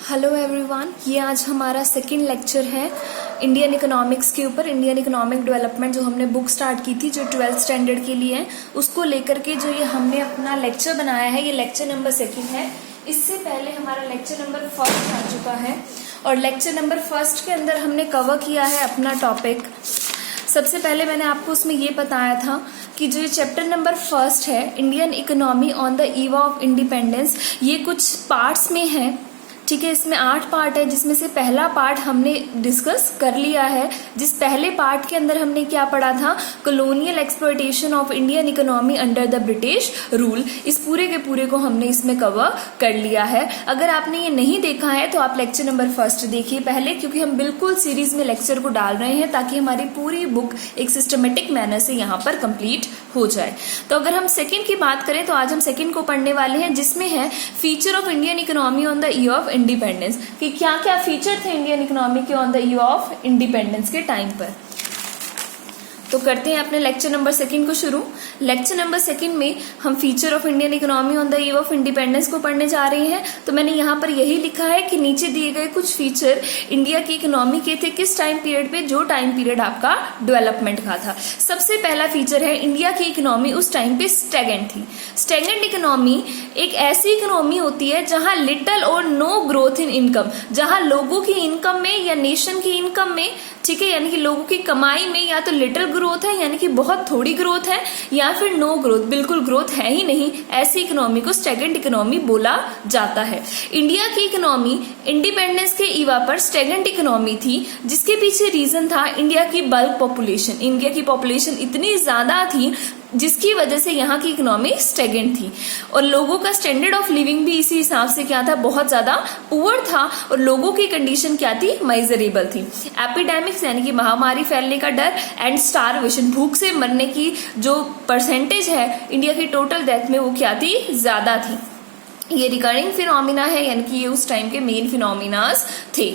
Hello everyone, ये आज हमारा सेकंड लेक्चर है इंडियन इकोनॉमिक्स के ऊपर। इंडियन इकोनॉमिक डेवलपमेंट जो हमने बुक स्टार्ट की थी, जो 12th स्टैंडर्ड के लिए है, उसको लेकर के जो ये हमने अपना लेक्चर बनाया है, ये लेक्चर नंबर 2 है। इससे पहले हमारा लेक्चर नंबर 1 आ चुका है और लेक्चर नंबर 1 के अंदर हमने कवर किया है अपना टॉपिक। सबसे पहले मैंने आपको उसमें ये बताया था कि जो ये चैप्टर नंबर 1 है, Indian economy on the eve of independence, ये कुछ पार्ट्स में है। ठीक है, इसमें 8 पार्ट है, जिसमें से पहला पार्ट हमने डिस्कस कर लिया है। जिस पहले पार्ट के अंदर हमने क्या पढ़ा था, colonial exploitation of Indian economy under the British rule. इस पूरे के पूरे को हमने इसमें कवर कर लिया है। अगर आपने ये नहीं देखा है तो आप लेक्चर नंबर 1 देखिए पहले, क्योंकि हम बिल्कुल सीरीज में लेक्चर को डाल रहे हैं ताकि हमारी पूरी बुक एक सिस्टमेटिक मैनर से यहाँ पर कंप्लीट हो जाए। तो अगर हम सेकंड की बात करें तो आज हम सेकंड को पढ़ने वाले हैं, जिसमें है feature of Indian economy on the year of independence, कि क्या क्या फीचर थे इंडियन इकोनॉमी के on the year of independence के टाइम पर। तो करते हैं अपने लेक्चर नंबर 2 को शुरू। लेक्चर नंबर 2 में हम feature of Indian economy on the year of independence को पढ़ने जा रहे हैं। तो मैंने यहाँ पर यही लिखा है कि नीचे दिए गए कुछ फीचर इंडिया की इकोनॉमी के थे किस टाइम पीरियड पे, जो टाइम पीरियड आपका डेवलपमेंट का था। सबसे पहला फीचर है, इंडिया की इकोनॉमी उस टाइम पे स्टैगनेंट थी। स्टैगनेंट इकोनॉमी एक ऐसी इकोनॉमी होती है जहां लिटिल और नो ग्रोथ इन इनकम, जहां लोगों की इनकम में या नेशन की इनकम में, ठीक है, यानी कि लोगों की कमाई में या तो लिटिल ग्रोथ है यानी कि बहुत थोड़ी ग्रोथ है, या फिर नो ग्रोथ, बिल्कुल ग्रोथ है ही नहीं, ऐसी इकोनॉमी को स्टैगनेंट इकोनॉमी बोला जाता है। इंडिया की इकोनॉमी इंडिपेंडेंस के ईवा पर स्टैगनेंट इकोनॉमी थी, जिसके पीछे रीजन था इंडिया की बल्क पॉपुलेशन। इंडिया की पॉपुलेशन इतनी ज्यादा थी जिसकी वजह से यहाँ की इकोनॉमी स्टैगनेंट थी, और लोगों का स्टैंडर्ड ऑफ लिविंग भी इसी हिसाब से क्या था, बहुत ज्यादा पुअर था, और लोगों की कंडीशन क्या थी, माइजरेबल थी। एपिडेमिक्स यानी कि महामारी फैलने का डर, एंड स्टारवेशन, भूख से मरने की जो परसेंटेज है इंडिया की टोटल डेथ में, वो क्या थी, ज्यादा थी। ये रिकरिंग फिनोमिना है, यानी कि ये उस टाइम के मेन फिनोमिनास थे।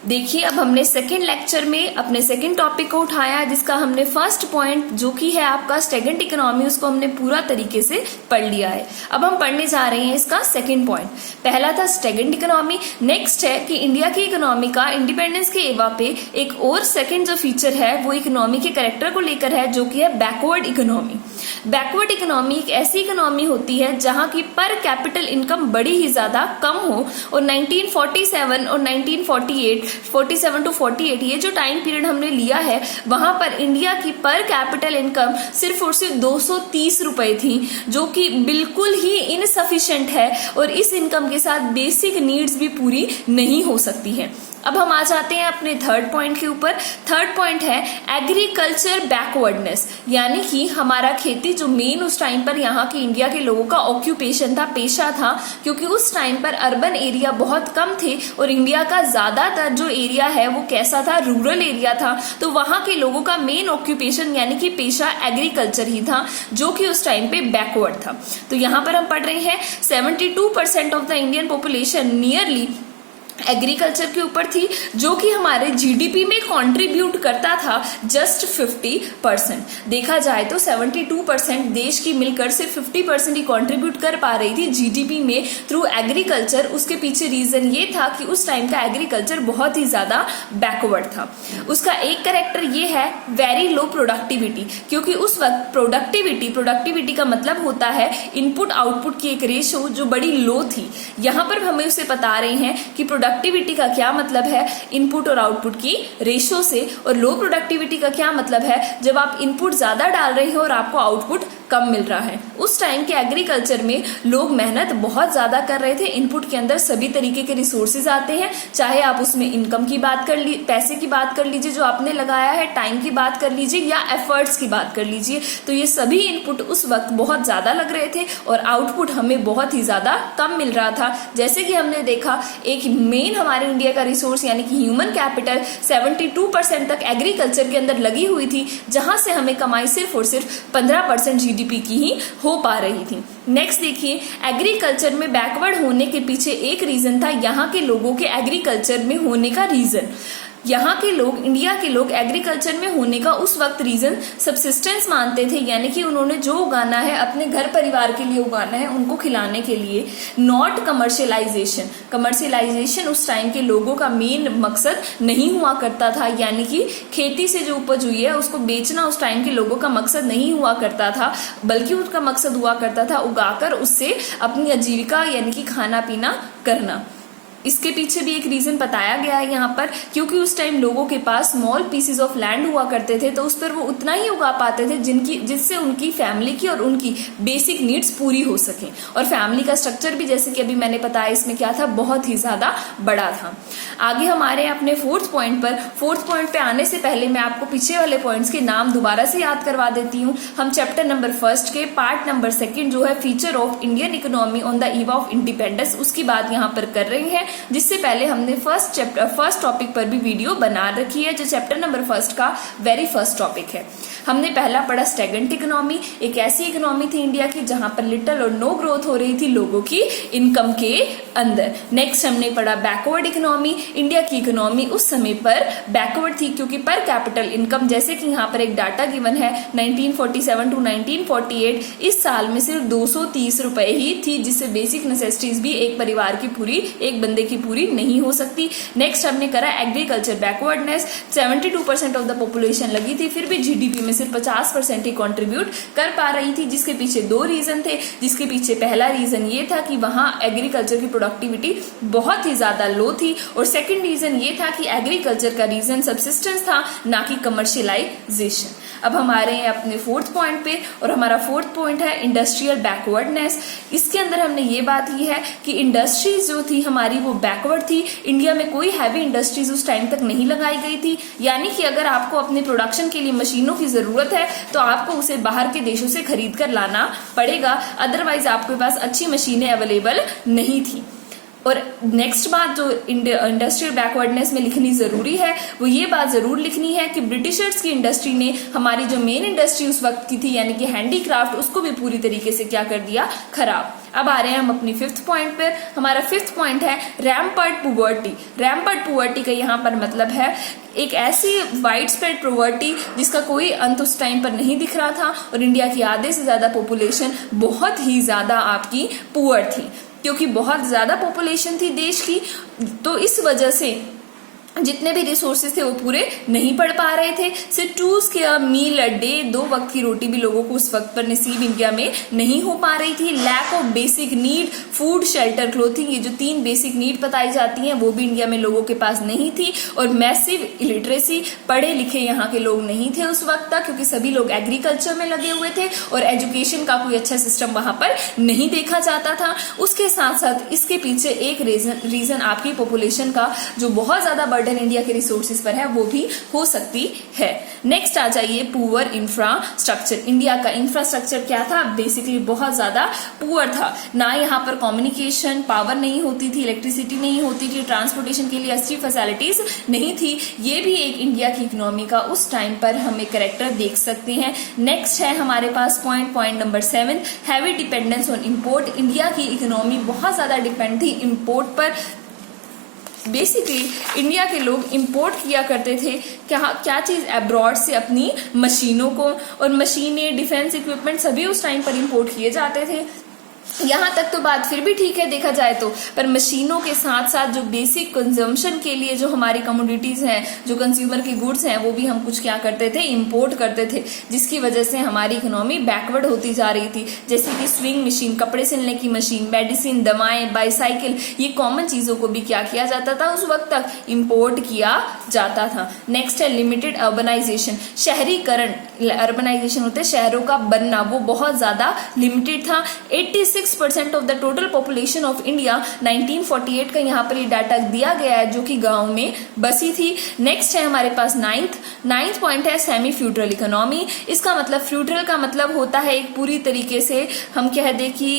देखिए, अब हमने सेकंड लेक्चर में अपने सेकंड टॉपिक को उठाया, जिसका हमने फर्स्ट पॉइंट जो कि है आपका स्टैगनेंट इकोनॉमी, उसको हमने पूरा तरीके से पढ़ लिया है। अब हम पढ़ने जा रहे हैं इसका सेकंड पॉइंट। पहला था स्टैगनेंट इकोनॉमी, नेक्स्ट है कि इंडिया की इकोनॉमी का इंडिपेंडेंस के एवा पे एक और सेकंड जो फीचर है वो इकोनॉमी के कैरेक्टर को लेकर है, जो कि है बैकवर्ड इकोनॉमी। बैकवर्ड इकोनॉमी एक ऐसी इकोनॉमी होती है जहां की पर कैपिटल इनकम बड़ी ही ज्यादा कम हो, और 1947 और 1948, 47 to 48, ये जो टाइम पीरियड हमने लिया है, वहां पर इंडिया की पर कैपिटल इनकम सिर्फ और सिर्फ 230 रुपए थी, जो कि बिल्कुल ही इनसफिशिएंट है, और इस इनकम के साथ बेसिक नीड्स भी पूरी नहीं हो सकती है। अब हम आ जाते हैं अपने थर्ड पॉइंट के ऊपर। थर्ड पॉइंट है एग्रीकल्चर बैकवर्डनेस, यानी कि हमारा खेती जो मेन उस टाइम पर यहाँ के इंडिया के लोगों का ऑक्यूपेशन था, पेशा था, क्योंकि उस टाइम पर अर्बन एरिया बहुत कम थे और इंडिया का ज्यादातर जो एरिया है वो कैसा था, रूरल एरिया था। तो वहां के लोगों का मेन ऑक्यूपेशन यानी कि पेशा एग्रीकल्चर ही था, जो कि उस टाइम पे बैकवर्ड था। तो यहाँ पर हम पढ़ रहे हैं 72% of the Indian population nearly agriculture के ऊपर थी, जो कि हमारे जीडीपी में कंट्रीब्यूट करता था जस्ट 50%। देखा जाए तो 72% देश की मिलकर सिर्फ 50% ही कंट्रीब्यूट कर पा रही थी जीडीपी में थ्रू एग्रीकल्चर। उसके पीछे रीजन ये था कि उस टाइम का एग्रीकल्चर बहुत ही ज्यादा बैकवर्ड था। उसका एक कैरेक्टर ये है वेरी लो प्रोडक्टिविटी, क्योंकि उस वक्त प्रोडक्टिविटी का मतलब होता है इनपुट आउटपुट की एक रेशो जो बड़ी लो थी। यहाँ पर हमें उसे बता रहे हैं कि प्रोडक्टिविटी का क्या मतलब है, इनपुट और आउटपुट की रेशो से, और लो प्रोडक्टिविटी का क्या मतलब है, जब आप इनपुट ज्यादा डाल रहे हो और आपको आउटपुट कम मिल रहा है। उस टाइम के एग्रीकल्चर में लोग मेहनत बहुत ज्यादा कर रहे थे, इनपुट के अंदर सभी तरीके के रिसोर्सेज आते हैं, चाहे आप उसमें इनकम की बात कर ली, पैसे की बात कर लीजिए जो आपने लगाया है, टाइम की बात कर लीजिए या एफर्ट्स की बात कर लीजिए, तो ये सभी इनपुट उस वक्त बहुत ज्यादा लग रहे थे और आउटपुट हमें बहुत ही ज्यादा कम मिल रहा था। जैसे कि हमने देखा, एक मेन हमारे इंडिया का रिसोर्स यानी कि ह्यूमन कैपिटल 72% तक एग्रीकल्चर के अंदर लगी हुई थी, जहां से हमें कमाई सिर्फ और सिर्फ 15% जीडीपी की ही हो पा रही थी। नेक्स्ट देखिए, एग्रीकल्चर में बैकवर्ड होने के पीछे एक रीजन था यहाँ के लोगों के एग्रीकल्चर में होने का रीजन। यहाँ के लोग, इंडिया के लोग एग्रीकल्चर में होने का उस वक्त रीजन सबसिस्टेंस मानते थे, यानी कि उन्होंने जो उगाना है अपने घर परिवार के लिए उगाना है, उनको खिलाने के लिए, नॉट कमर्शियलाइजेशन। कमर्शियलाइजेशन उस टाइम के लोगों का मेन मकसद नहीं हुआ करता था, यानी कि खेती से जो उपज हुई है उसको बेचना उस टाइम के लोगों का मकसद नहीं हुआ करता था, बल्कि उसका मकसद हुआ करता था उगाकर उससे अपनी आजीविका यानी कि खाना पीना करना। इसके पीछे भी एक रीजन बताया गया है यहाँ पर, क्योंकि उस टाइम लोगों के पास स्मॉल पीसेस ऑफ लैंड हुआ करते थे, तो उस पर वो उतना ही उगा पाते थे जिससे उनकी फैमिली की और उनकी बेसिक नीड्स पूरी हो सके। और फैमिली का स्ट्रक्चर भी जैसे कि अभी मैंने बताया इसमें क्या था, बहुत ही ज्यादा बड़ा था। आगे हमारे अपने फोर्थ पॉइंट पे आने से पहले मैं आपको पीछे वाले पॉइंट्स के नाम दोबारा से याद करवा देती हूँ। हम चैप्टर नंबर 1 के पार्ट नंबर 2 जो है feature of Indian economy on the eve of independence, उसकी बात यहाँ पर कर रहे हैं, जिससे पहले हमने फर्स्ट टॉपिक पर भी वीडियो बना रखी है, जो चैप्टर नंबर 1 का वेरी फर्स्ट टॉपिक है। हमने पहला पढ़ा स्टैगनेंट इकोनॉमी, एक ऐसी इकोनॉमी थी इंडिया की जहां पर लिटिल और नो ग्रोथ हो रही थी लोगों की इनकम के अंदर। नेक्स्ट हमने पढ़ा बैकवर्ड इकोनॉमी, इंडिया की इकोनॉमी उस समय पर बैकवर्ड थी, क्योंकि पर कैपिटल इनकम, जैसे कि यहाँ पर एक डाटा गिवन है 1947 टू 1948, इस साल में सिर्फ 230 रुपए ही थी, जिससे बेसिक नेसेसिटीज भी एक परिवार की पूरी, एक बंदे की पूरी नहीं हो सकती। नेक्स्ट हमने करा agriculture backwardness, 72% of the population लगी थी, फिर भी जीडीपी में सिर्फ 50% ही कंट्रीब्यूट कर पा रही थी, जिसके पीछे 2 रीजन थे। जिसके पीछे पहला रीजन ये था कि वहां एग्रीकल्चर की प्रोडक्टिविटी बहुत ही ज्यादा लो थी, और सेकंड रीजन ये था कि एग्रीकल्चर का रीजन सबसिस्टेंस था, ना कि कमर्शियलाइजेशन। अब हमारे अपने फोर्थ पॉइंट पे, और हमारा फोर्थ पॉइंट है इंडस्ट्रियल बैकवर्डनेस। इसके अंदर हमने ये बात की है कि इंडस्ट्रीज जो थी हमारी वो बैकवर्ड थी, इंडिया में कोई हैवी इंडस्ट्रीज उस टाइम तक नहीं लगाई गई थी, यानी कि अगर आपको अपने प्रोडक्शन के लिए मशीनों की जरूरत है तो आपको उसे बाहर के देशों से खरीद कर लाना पड़ेगा, अदरवाइज आपके पास अच्छी मशीनें अवेलेबल नहीं थी। और नेक्स्ट बात जो इंडस्ट्रियल बैकवर्डनेस में लिखनी जरूरी है, वो ये बात जरूर लिखनी है कि ब्रिटिशर्स की इंडस्ट्री ने हमारी जो मेन इंडस्ट्री उस वक्त की थी, यानी कि हैंडीक्राफ्ट, उसको भी पूरी तरीके से क्या कर दिया, खराब। अब आ रहे हैं हम अपनी 5th पॉइंट पर। हमारा 5th पॉइंट है रैम्पर्ट पुवर्टी। रैम्पर्ट पुवर्टी का यहाँ पर मतलब है एक ऐसी वाइड स्प्रेड पुवर्टी जिसका कोई अंत उस टाइम पर नहीं दिख रहा था, और इंडिया की आधे से ज्यादा पॉपुलेशन बहुत ही ज्यादा आपकी पुअर थी, क्योंकि बहुत ज्यादा पॉपुलेशन थी देश की, तो इस वजह से जितने भी रिसोर्सेज थे वो पूरे नहीं पड़ पा रहे थे। सिर्फ 2 स्क्वायर मील अ डे, 2 वक्त की रोटी भी लोगों को उस वक्त पर नसीब इंडिया में नहीं हो पा रही थी। Lack of basic need, food, shelter, clothing, ये जो 3 बेसिक नीड बताई जाती हैं वो भी इंडिया में लोगों के पास नहीं थी। और मैसिव इलिटरेसी, पढ़े लिखे यहाँ के लोग नहीं थे उस वक्त तक, क्योंकि सभी लोग एग्रीकल्चर में लगे हुए थे और एजुकेशन का कोई अच्छा सिस्टम वहां पर नहीं देखा जाता था। उसके साथ साथ इसके पीछे एक रीजन आपकी पॉपुलेशन का जो बहुत ज्यादा बर्डन इंडिया के रिसोर्सेज पर है वो भी हो सकती है। नेक्स्ट आ जाइए पुअर इंफ्रास्ट्रक्चर। इंडिया का इंफ्रास्ट्रक्चर क्या था, बेसिकली बहुत ज्यादा पुअर था। ना यहाँ पर कम्युनिकेशन, पावर नहीं होती थी, इलेक्ट्रिसिटी नहीं होती थी, ट्रांसपोर्टेशन के लिए अच्छी फैसिलिटीज नहीं थी। ये भी एक इंडिया की इकोनॉमी का उस टाइम पर हम एक करेक्टर देख सकते हैं। नेक्स्ट है हमारे पास point number 7, heavy dependence on import. India की इकोनॉमी बहुत ज्यादा डिपेंड थी इम्पोर्ट पर। बेसिकली इंडिया के लोग इंपोर्ट किया करते थे क्या चीज, अब्रॉड से अपनी मशीनों को, और मशीनें, डिफेंस इक्विपमेंट सभी उस टाइम पर इंपोर्ट किए जाते थे। यहाँ तक तो बात फिर भी ठीक है देखा जाए तो, पर मशीनों के साथ साथ जो बेसिक कंजम्पशन के लिए जो हमारी कमोडिटीज हैं, जो कंज्यूमर की गुड्स हैं, वो भी हम कुछ क्या करते थे, इंपोर्ट करते थे, जिसकी वजह से हमारी इकोनॉमी बैकवर्ड होती जा रही थी। जैसे कि स्विंग मशीन, कपड़े सिलने की मशीन, मेडिसिन, दवाएं, बाईसाइकिल, ये कॉमन चीजों को भी क्या किया जाता था, उस वक्त तक इम्पोर्ट किया जाता था। नेक्स्ट है लिमिटेड अर्बनाइजेशन, शहरीकरण, अर्बनाइजेशन होते शहरों का बनना, वो बहुत ज्यादा लिमिटेड था। 86% of the total population of India 1948 का यहाँ पर ये डाटा दिया गया है, जो कि गांव में बसी थी। नेक्स्ट है हमारे पास नाइन्थ पॉइंट है सेमी फ्यूडरल इकोनॉमी। इसका मतलब, फ्यूडरल का मतलब होता है एक पूरी तरीके से हम कह दें कि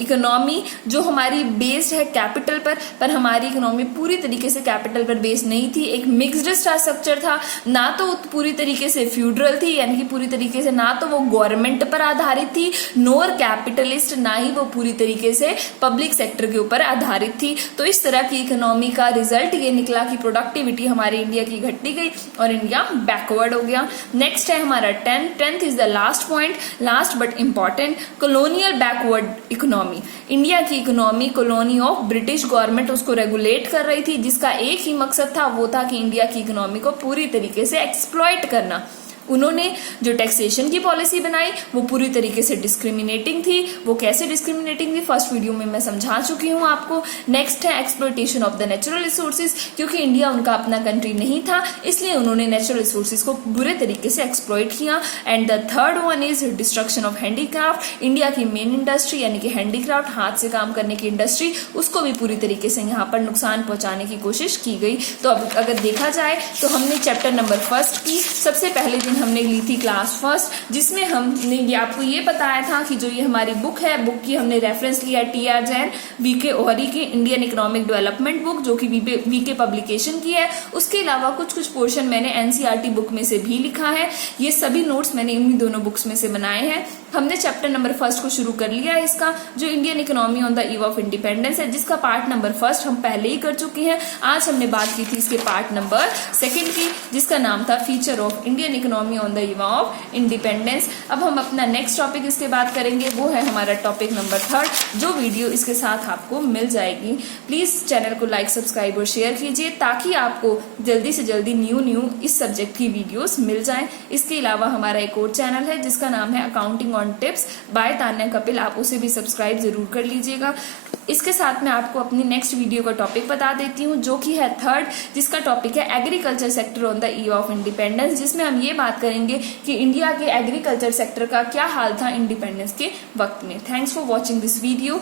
इकोनॉमी जो हमारी बेस्ड है कैपिटल पर हमारी इकोनॉमी पूरी तरीके से कैपिटल पर बेस्ड नहीं थी। एक मिक्स्ड स्ट्रक्चर था, ना तो पूरी तरीके से फ्यूडरल थी, यानी कि पूरी तरीके से ना तो वो गवर्नमेंट पर आधारित थी, नोर कैपिटलिस्ट, ना ही वो पूरी तरीके से पब्लिक सेक्टर के ऊपर आधारित थी। तो इस तरह की इकोनॉमी का रिजल्ट ये निकला कि प्रोडक्टिविटी हमारे इंडिया की घटती गई और इंडिया बैकवर्ड हो गया। नेक्स्ट है हमारा 10th is the last point, last but important, colonial backward economy. India की economy colony of British government उसको रेगुलेट कर रही थी, जिसका एक ही मकसद था, वो था कि इंडिया की इकोनॉमी को पूरी तरीके से एक्सप्लॉइट करना। उन्होंने जो टैक्सेशन की पॉलिसी बनाई वो पूरी तरीके से डिस्क्रिमिनेटिंग थी। वो कैसे डिस्क्रिमिनेटिंग थी फर्स्ट वीडियो में मैं समझा चुकी हूँ आपको। नेक्स्ट है exploitation of the natural resources, क्योंकि इंडिया उनका अपना कंट्री नहीं था इसलिए उन्होंने नेचुरल रिसोर्सेज को बुरे तरीके से एक्सप्लॉइट किया। And the third one is destruction of handicraft. India की मेन इंडस्ट्री यानी कि हैंडीक्राफ्ट, हाथ से काम करने की इंडस्ट्री, उसको भी पूरी तरीके से यहाँ पर नुकसान पहुंचाने की कोशिश की गई। तो अब अगर देखा जाए तो हमने चैप्टर नंबर 1 की सबसे पहले दिन हमने ली थी क्लास फर्स्ट, जिसमें हमने ये आपको ये बताया था कि जो ये हमारी बुक है, बुक की हमने रेफरेंस लिया टी.आर. जैन, वी.के. ओहरी की इंडियन इकोनॉमिक डेवलपमेंट बुक, जो कि वी.के. पब्लिकेशन की है। उसके अलावा कुछ पोर्शन मैंने एनसीईआरटी बुक में से भी लिखा है। ये सभी नोट्स मैंने इन्हीं दोनों बुक्स में से बनाए हैं। हमने चैप्टर नंबर 1 को शुरू कर लिया है इसका, जो Indian economy on the eve of independence है, जिसका पार्ट नंबर 1 हम पहले ही कर चुके हैं। आज हमने बात की थी इसके पार्ट नंबर 2 की, जिसका नाम था feature of Indian economy on the eve of independence. अब हम अपना नेक्स्ट टॉपिक इसके बाद करेंगे, वो है हमारा टॉपिक नंबर 3, जो वीडियो इसके साथ आपको मिल जाएगी। प्लीज चैनल को लाइक, सब्सक्राइब और शेयर कीजिए ताकि आपको जल्दी से जल्दी न्यू इस सब्जेक्ट की वीडियोस मिल जाएं। इसके अलावा हमारा एक और चैनल है जिसका नाम है accounting on tips by Tanya Kapil, आप उसे भी सब्सक्राइब जरूर कर लीजिएगा। इसके साथ मैं आपको अपनी नेक्स्ट वीडियो का टॉपिक बता देती हूँ, जो कि है 3rd, जिसका टॉपिक है agriculture sector on the eve of independence, जिसमें हम ये बात करेंगे कि इंडिया के एग्रीकल्चर सेक्टर का क्या हाल था इंडिपेंडेंस के वक्त में। Thanks for watching this video.